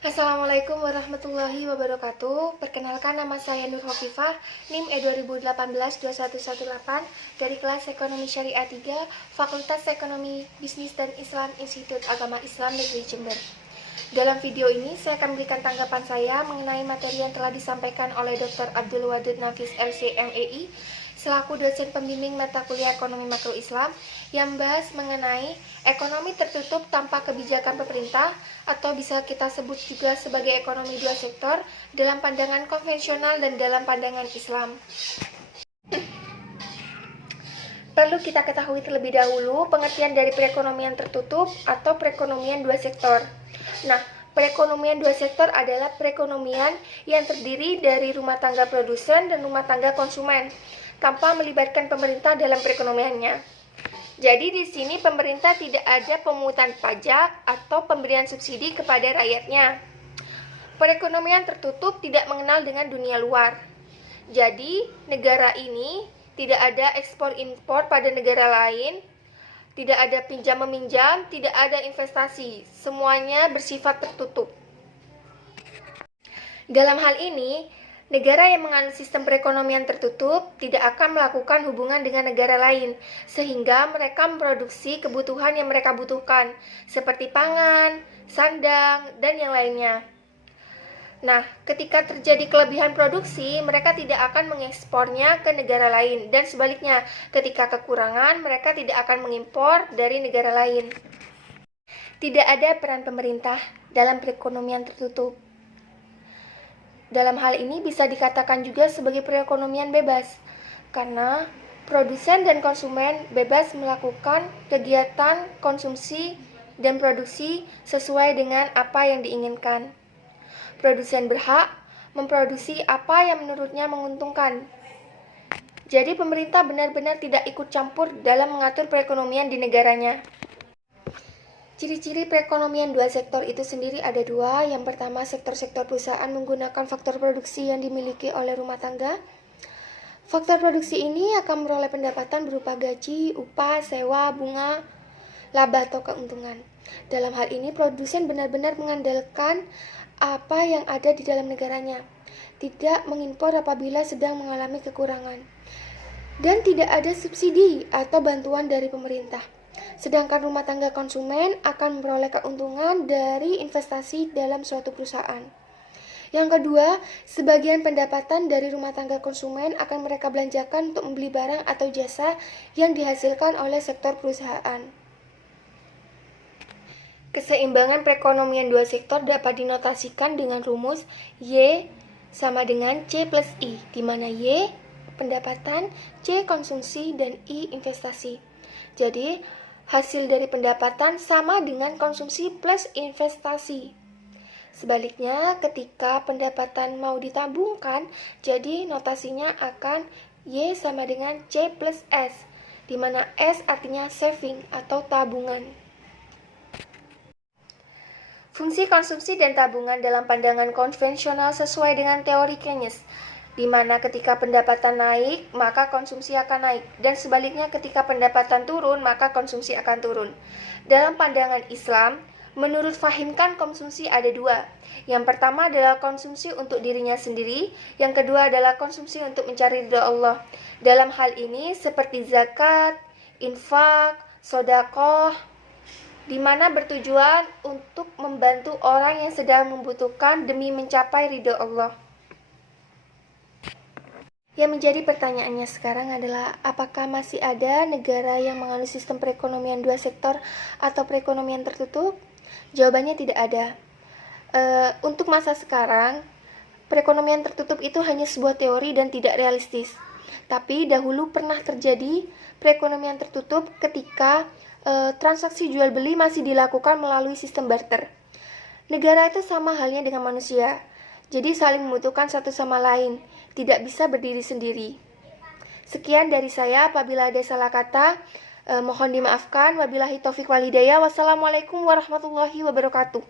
Assalamualaikum warahmatullahi wabarakatuh. Perkenalkan, nama saya Nur Hovifah, NIM E2018-2118 dari kelas Ekonomi Syariah 3, Fakultas Ekonomi Bisnis dan Islam Institut Agama Islam Negeri Jember. Dalam video ini, saya akan memberikan tanggapan saya mengenai materi yang telah disampaikan oleh Dr. Abdul Wadud Nafis LC MEI selaku dosen pembimbing mata kuliah Ekonomi Makro Islam yang membahas mengenai ekonomi tertutup tanpa kebijakan pemerintah atau bisa kita sebut juga sebagai ekonomi dua sektor dalam pandangan konvensional dan dalam pandangan Islam. Perlu kita ketahui terlebih dahulu pengertian dari perekonomian tertutup atau perekonomian dua sektor. Nah, perekonomian dua sektor adalah perekonomian yang terdiri dari rumah tangga produsen dan rumah tangga konsumen, tanpa melibatkan pemerintah dalam perekonomiannya. Jadi di sini pemerintah tidak ada pemungutan pajak atau pemberian subsidi kepada rakyatnya. Perekonomian tertutup tidak mengenal dengan dunia luar. Jadi negara ini tidak ada ekspor-impor pada negara lain, tidak ada pinjam-meminjam, tidak ada investasi. Semuanya bersifat tertutup. Dalam hal ini, negara yang menganut sistem perekonomian tertutup tidak akan melakukan hubungan dengan negara lain, sehingga mereka memproduksi kebutuhan yang mereka butuhkan, seperti pangan, sandang, dan yang lainnya. Nah, ketika terjadi kelebihan produksi, mereka tidak akan mengekspornya ke negara lain, dan sebaliknya, ketika kekurangan, mereka tidak akan mengimpor dari negara lain. Tidak ada peran pemerintah dalam perekonomian tertutup. Dalam hal ini bisa dikatakan juga sebagai perekonomian bebas, karena produsen dan konsumen bebas melakukan kegiatan konsumsi dan produksi sesuai dengan apa yang diinginkan. Produsen berhak memproduksi apa yang menurutnya menguntungkan. Jadi pemerintah benar-benar tidak ikut campur dalam mengatur perekonomian di negaranya. Ciri-ciri perekonomian dua sektor itu sendiri ada dua. Yang pertama, sektor-sektor perusahaan menggunakan faktor produksi yang dimiliki oleh rumah tangga. Faktor produksi ini akan memperoleh pendapatan berupa gaji, upah, sewa, bunga, laba atau keuntungan. Dalam hal ini, produsen benar-benar mengandalkan apa yang ada di dalam negaranya, tidak mengimpor apabila sedang mengalami kekurangan, dan tidak ada subsidi atau bantuan dari pemerintah. Sedangkan rumah tangga konsumen akan memperoleh keuntungan dari investasi dalam suatu perusahaan. Yang kedua, sebagian pendapatan dari rumah tangga konsumen akan mereka belanjakan untuk membeli barang atau jasa yang dihasilkan oleh sektor perusahaan. Keseimbangan perekonomian dua sektor dapat dinotasikan dengan rumus Y sama dengan C plus I, di mana Y pendapatan, C konsumsi, dan I investasi. Jadi, hasil dari pendapatan sama dengan konsumsi plus investasi. Sebaliknya, ketika pendapatan mau ditabungkan, jadi notasinya akan Y sama dengan C plus S, di mana S artinya saving atau tabungan. Fungsi konsumsi dan tabungan dalam pandangan konvensional sesuai dengan teori Keynes, di mana ketika pendapatan naik, maka konsumsi akan naik, dan sebaliknya ketika pendapatan turun, maka konsumsi akan turun. Dalam pandangan Islam, menurut Fahim kan konsumsi ada dua. Yang pertama adalah konsumsi untuk dirinya sendiri, yang kedua adalah konsumsi untuk mencari ridha Allah. Dalam hal ini seperti zakat, infak, sedekah, di mana bertujuan untuk membantu orang yang sedang membutuhkan demi mencapai ridha Allah. Yang menjadi pertanyaannya sekarang adalah, apakah masih ada negara yang menganut sistem perekonomian dua sektor atau perekonomian tertutup? Jawabannya tidak ada. Untuk masa sekarang, perekonomian tertutup itu hanya sebuah teori dan tidak realistis. Tapi dahulu pernah terjadi perekonomian tertutup ketika transaksi jual beli masih dilakukan melalui sistem barter. Negara itu sama halnya dengan manusia, jadi saling membutuhkan satu sama lain, tidak bisa berdiri sendiri. Sekian dari saya, apabila ada salah kata, mohon dimaafkan. Wabillahi taufik wal hidayah. Wassalamualaikum warahmatullahi wabarakatuh.